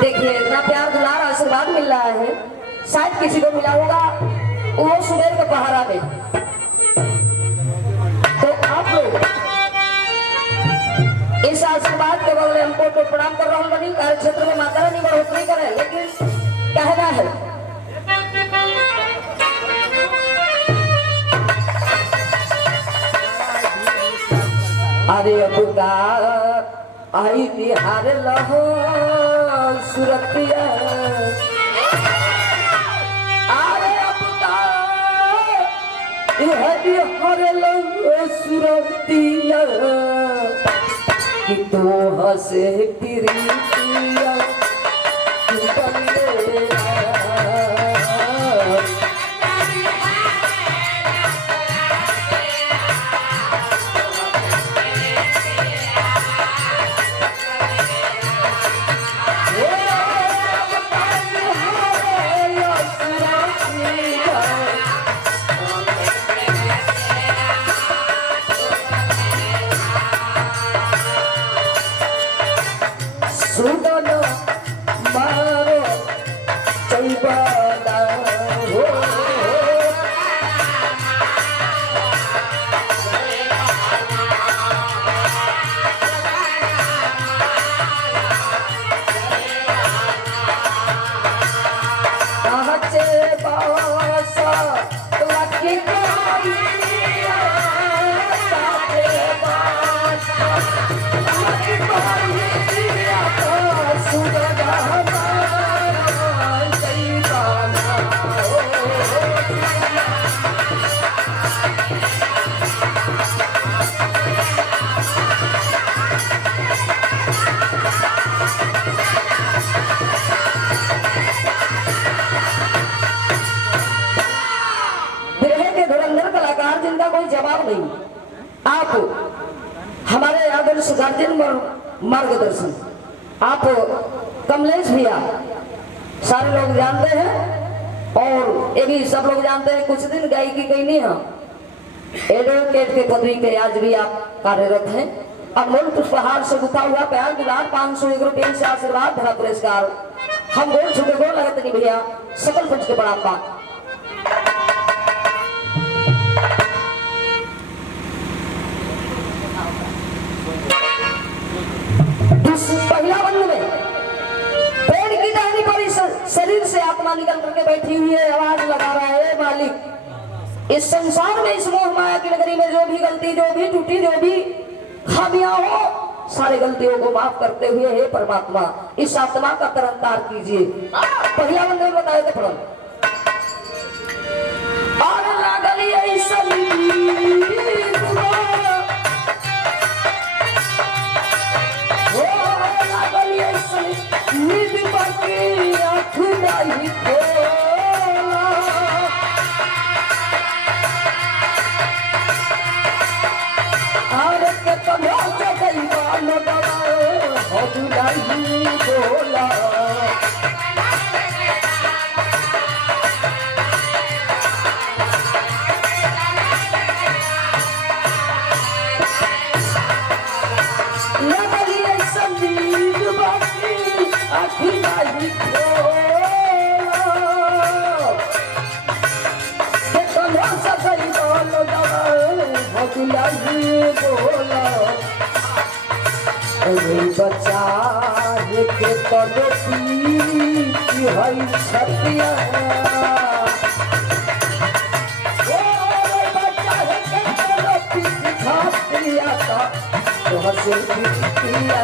देखिए इतना प्यार दुलार आशीर्वाद मिल रहा है, शायद किसी को मिला होगा वो सुबह के पहाड़ा में। तो आप लोग इस आशीर्वाद के बदले हमको तो प्रणाम कर रहा हूँ। बनी कार्य क्षेत्र में माता रानी बढ़ोतरी करे, लेकिन कहना है अरे अबुका आई बिहार लहो सुरतिया, अरे अबुका बिहार लहो सुरतिया कि तो हसे प्रीतिया सुनो मारो चैबादा हो कहचे बासा लकी कोइया साथे बासा लकी कोइया सुगदा चैबाना हो। धुरंधर कलाकार जिनका कोई जवाब नहीं, आप हमारे आदर्श गार्जियन मार्गदर्शन, आप कमलेश भैया सारे लोग जानते हैं और ये भी सब लोग जानते हैं। कुछ दिन गायकी कहीं नहीं है, एडवोकेट के पदवी पे आज भी आप कार्यरत हैं। अनमोल पुष्पहार से गुथा हुआ प्यार दुलार 501 रुपये से आशीर्वाद भरा पुरस्कार हम गोल छुके गोल लगते नहीं भैया, सकल पंच के बड़ा बात। पहला बंद में पेड़ की टहनी पर इस शरीर से आत्मा निकल करके बैठी हुई है, आवाज लगा रहा है मालिक इस संसार में, इस मोह माया की नगरी में जो भी गलती, जो भी टूटी, जो भी खामियां हो, सारी गलतियों को माफ करते हुए हे परमात्मा इस आत्मा का तरनतार कीजिए। पहला बंद में बताए थे प्रभु और लागली ऐसा बचा के तड़पी हई छतिया बचा के तड़पी छतिया तो हसे पिया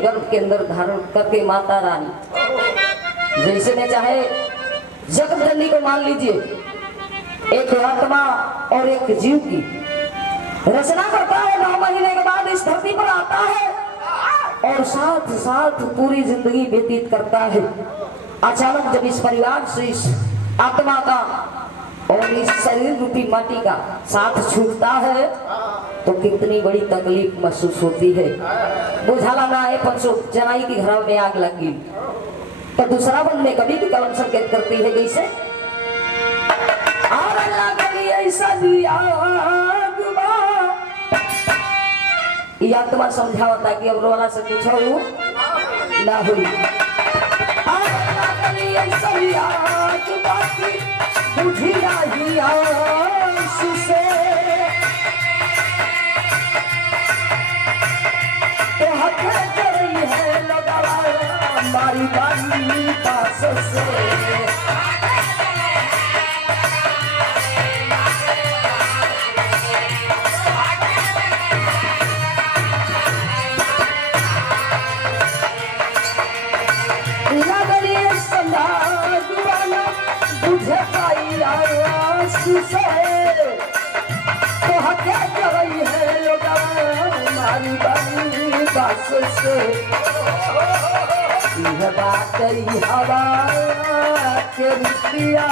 गर्भ के अंदर धारण करके माता रानी, जैसे में चाहे जगत जननी को मान लीजिए, एक आत्मा और एक जीव की रचना करता है। 9 महीने के बाद इस धरती पर आता है और साथ साथ पूरी जिंदगी व्यतीत करता है। अचानक जब इस परिवार से इस आत्मा का और इस शरीर रूपी माटी का साथ छूटता है तो कितनी बड़ी तकलीफ महसूस होती है। बुझाला ना है पंचो जनाई की घर में आग लग गई। तो दूसरा बंद में कभी भी कलम संकेत करती है कैसे, ऐसा दिया आत्मा समझावता कि अब रोना से कुछ ना हुई। बुझी से तो है लगा मारी बारी पास से हवा के रुपया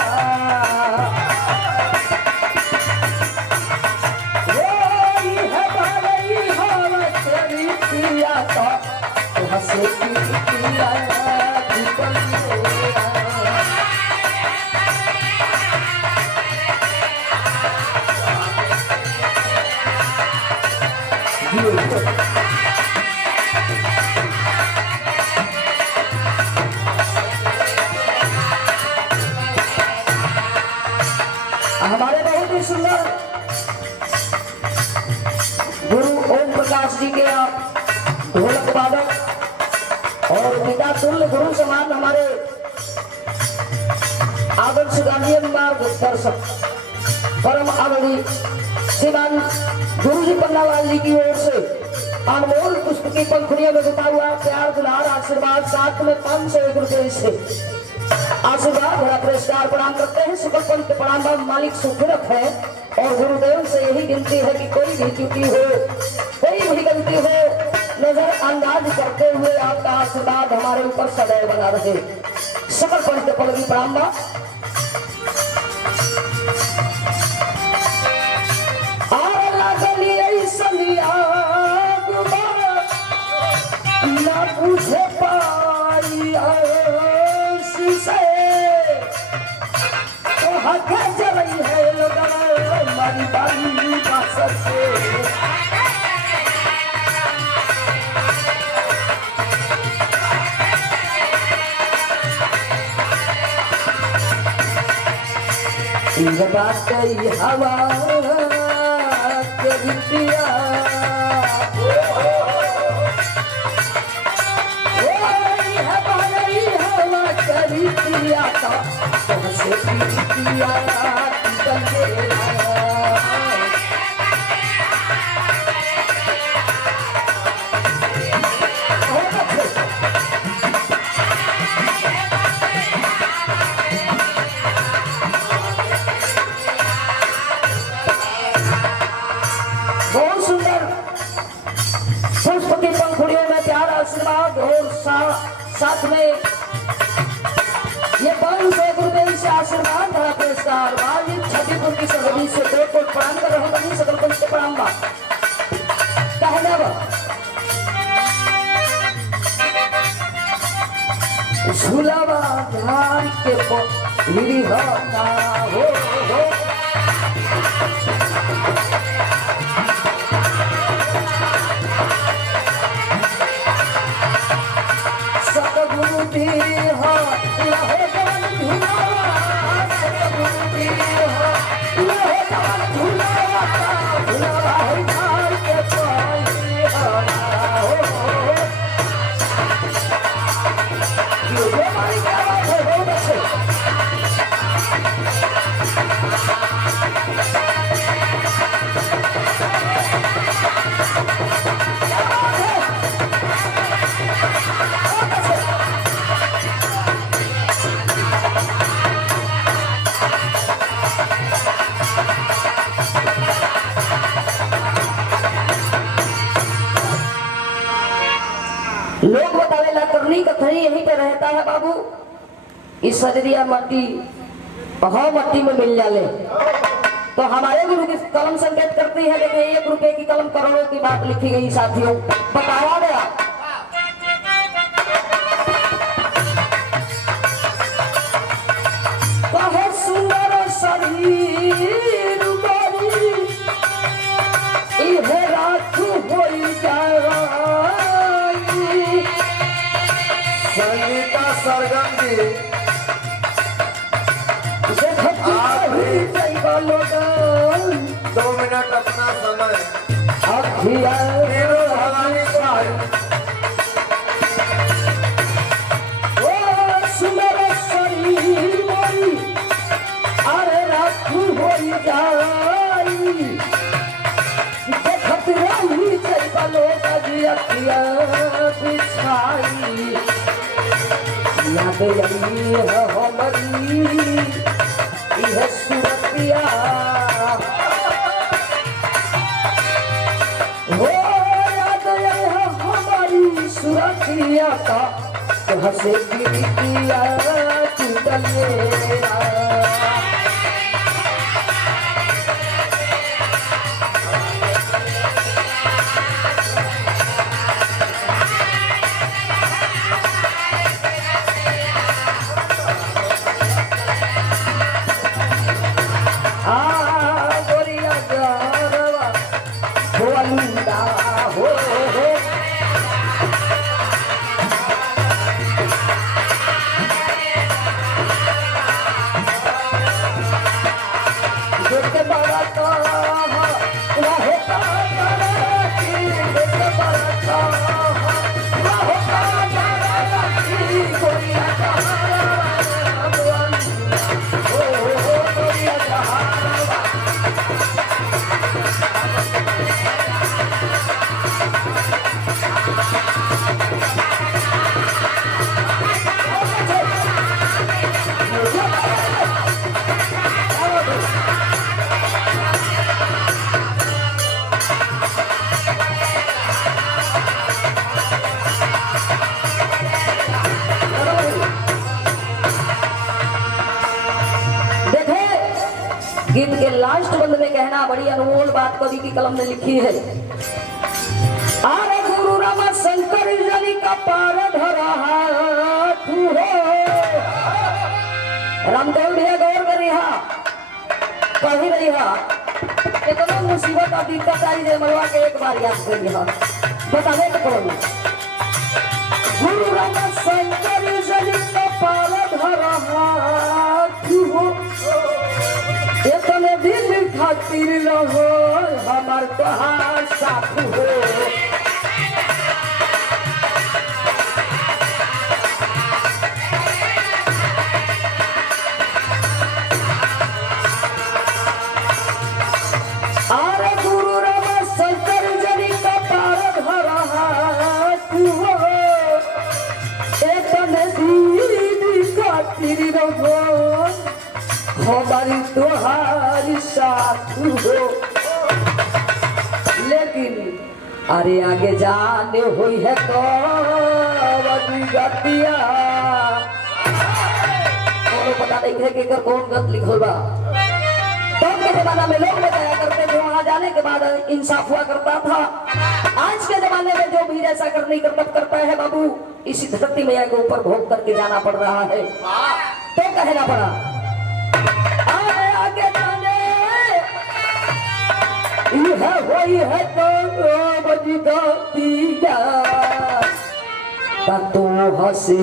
हमारे बहुत ही सुंदर गुरु ओम प्रकाश जी के आप ढोलक वादक और पिता तुल्य गुरु समान हमारे आदर्श गांधी मार्गदर्शक परम आदरणीय श्रीमान गुरु जी पन्नालाल जी की ओर से अनमोल पुष्प की पंखुड़ियों में बिता हुआ प्यार दुलार आशीर्वाद साथ में 501 रुपये से आशीर्वाद भरा पुरस्कार प्रणाम करते हैं। सुखल पंथ प्रणाम मालिक सुख रखे और गुरुदेव से यही विनती है कि कोई भी त्रुटि हो, कोई भी गलती हो, नजर अंदाज करते हुए आपका आशीर्वाद हमारे ऊपर सदैव बना रहे। सकल पंथ पलवी प्रणाम। ना पूछे पाई से तो हक जलई है मारी बारी पास से बात हवा के रुपया बहुत सुंदर पुष्प की पंखुड़ियों में प्यार आशीर्वाद और साथ में ये 501 रुपये से आशीर्वाद भरा पुरस्कार वाली छठीपुर की सभी से दो कोट प्रणाम कर रहे हैं। सकल पंच प्रणाम कहने झूलावा धान के हो सतगुरु भी हो लहे जवन धुलावा, सतगुरु भी हो लहे जवन धुलावा, धुलावा है धार के पाई हो ये हमारी क्या बात है बहुत अच्छे। जाएला करनी कथनी यहीं पे रहता है बाबू। इस सजरिया मट्टी मट्टी में मिल जाले। तो हमारे गुरु की कलम संकेत करती है। देखिए 1 रुपए की कलम करोड़ों की बात लिखी गई साथियों, बताया गया। कहो सुंदर शरीर बड़ी इहे राखू होई जाई। संगीता सरगम जी देखी 2 मिनट अपना समय अखिया भवानी भाई ओ सुंदर शरीर बड़ी अरे राखू होई जाई। देखत रही चलो कभी अखिया बिछाई। याद आई है हमारी यह सूरतिया हो। याद आई है हमारी सूरतिया का हंसे गिरिया टूटलिएगा। गोरिया गरवा होलुंदा हो देखते बड़ा कहा रहे देखते बड़ा कहा रहे गोरिया गीत के लास्ट बंद में कहना बड़ी अनमोल बात कवि की कलम ने लिखी है। अरे गुरु रामा शंकर जनी का पार धरा तू हो। रामदेव भैया गौर करी हा कही रही हा कितना मुसीबत और दिक्कत आई रे मरवा के एक बार याद करी हा बतावे तो करो। गुरु रामा शंकर जनी का पार धरा तू हो। इतने दिल खातिर रहो हमार तोहार साथ हो। अरे गुरु रामा शंकर जनी का पार धरा तू हो। इतने दिल खातिर रहो हमारी तुम्हारी साथ हो। लेकिन अरे आगे जाने हुई है तो गतिया पता नहीं है कि कौन गत लिखल बा। तो के जमाना में लोग बताया करते थे वहां जाने के बाद इंसाफ हुआ करता था। आज के जमाने में जो भी ऐसा करने करता है बाबू इसी धरती में के ऊपर भोग करके जाना पड़ रहा है। तो कहना पड़ा आगे जाने यह वही है तो बजती तो हंसे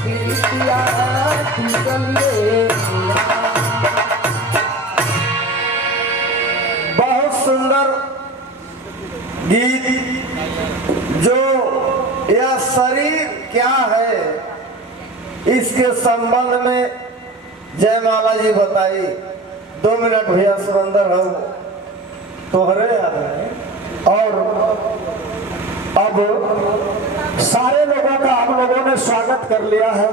प्रीतिया बहुत सुंदर गीत जो यह शरीर क्या है इसके संबंध में जयमाला जी बताई। 2 मिनट भैया सुरेंद्र हम तोहरे याद है। और अब सारे लोगों का हम लोगों ने स्वागत कर लिया है।